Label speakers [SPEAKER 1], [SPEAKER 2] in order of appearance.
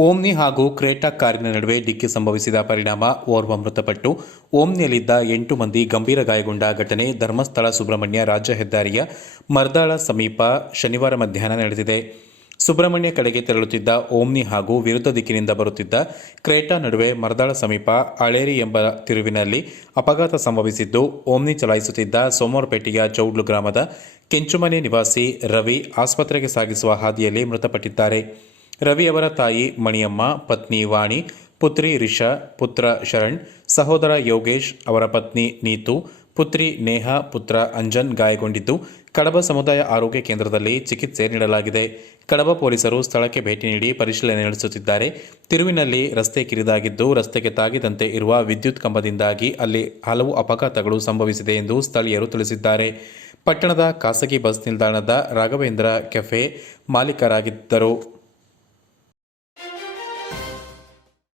[SPEAKER 1] Omni ಹಾಗೂ Creta ಕಾರಿನ ನಡುವೆ ಡಿಕ್ಕಿ ಸಂಭವಿಸಿದ ಪರಿಣಾಮ ಓರ್ವ ಮೃತಪಟ್ಟು ಓಮ್ನಿಯಲ್ಲಿದ್ದ ಎಂಟು ಮಂದಿ ಗಂಭೀರ ಗಾಯಗೊಂಡ ಘಟನೆ ಧರ್ಮಸ್ಥಳ ಸುಬ್ರಹ್ಮಣ್ಯ ರಾಜ್ಯ ಹೆದ್ದಾರಿಯ ಮರ್ದಾಳ ಸಮೀಪ ಶನಿವಾರ ಮಧ್ಯಾಹ್ನ ನಡೆದಿದೆ. ಸುಬ್ರಹ್ಮಣ್ಯ ಕಡೆಗೆ ತೆರಳುತ್ತಿದ್ದ ಓಮ್ನಿ ಹಾಗೂ ವಿರುದ್ಧ ದಿಕ್ಕಿನಿಂದ ಬರುತ್ತಿದ್ದ ಕ್ರೇಟಾ ನಡುವೆ ಮರ್ದಾಳ ಸಮೀಪ ಅಳೇರಿ ಎಂಬ ತಿರುವಿನಲ್ಲಿ ಅಪಘಾತ ಸಂಭವಿಸಿದ್ದು, ಓಮ್ನಿ ಚಲಾಯಿಸುತ್ತಿದ್ದ ಸೋಮವಾರಪೇಟೆಯ ಚೌಡ್ಲು ಗ್ರಾಮದ ಕೆಂಚುಮನೆ ನಿವಾಸಿ ರವಿ ಆಸ್ಪತ್ರೆಗೆ ಸಾಗಿಸುವ ಹಾದಿಯಲ್ಲಿ ಮೃತಪಟ್ಟಿದ್ದಾರೆ. ರವಿ ಅವರ ತಾಯಿ ಮಣಿಯಮ್ಮ, ಪತ್ನಿ ವಾಣಿ, ಪುತ್ರಿ ರಿಷಾ, ಪುತ್ರ ಶರಣ್, ಸಹೋದರ ಯೋಗೇಶ್ ಅವರ ಪತ್ನಿ ನೀತು, ಪುತ್ರಿ ನೇಹಾ, ಪುತ್ರ ಅಂಜನ್ ಗಾಯಗೊಂಡಿದ್ದು, ಕಡಬ ಸಮುದಾಯ ಆರೋಗ್ಯ ಕೇಂದ್ರದಲ್ಲಿ ಚಿಕಿತ್ಸೆ ನೀಡಲಾಗಿದೆ. ಕಡಬ ಪೊಲೀಸರು ಸ್ಥಳಕ್ಕೆ ಭೇಟಿ ನೀಡಿ ಪರಿಶೀಲನೆ ನಡೆಸುತ್ತಿದ್ದಾರೆ. ತಿರುವಿನಲ್ಲಿ ರಸ್ತೆ ಕಿರಿದಾಗಿದ್ದು, ರಸ್ತೆಗೆ ತಾಗಿದಂತೆ ಇರುವ ವಿದ್ಯುತ್ ಕಂಬದಿಂದಾಗಿ ಅಲ್ಲಿ ಹಲವು ಅಪಘಾತಗಳು ಸಂಭವಿಸಿದೆ ಎಂದು ಸ್ಥಳೀಯರು ತಿಳಿಸಿದ್ದಾರೆ. ಪಟ್ಟಣದ ಖಾಸಗಿ ಬಸ್ ನಿಲ್ದಾಣದ ರಾಘವೇಂದ್ರ ಕೆಫೆ ಮಾಲೀಕರಾಗಿದ್ದರು.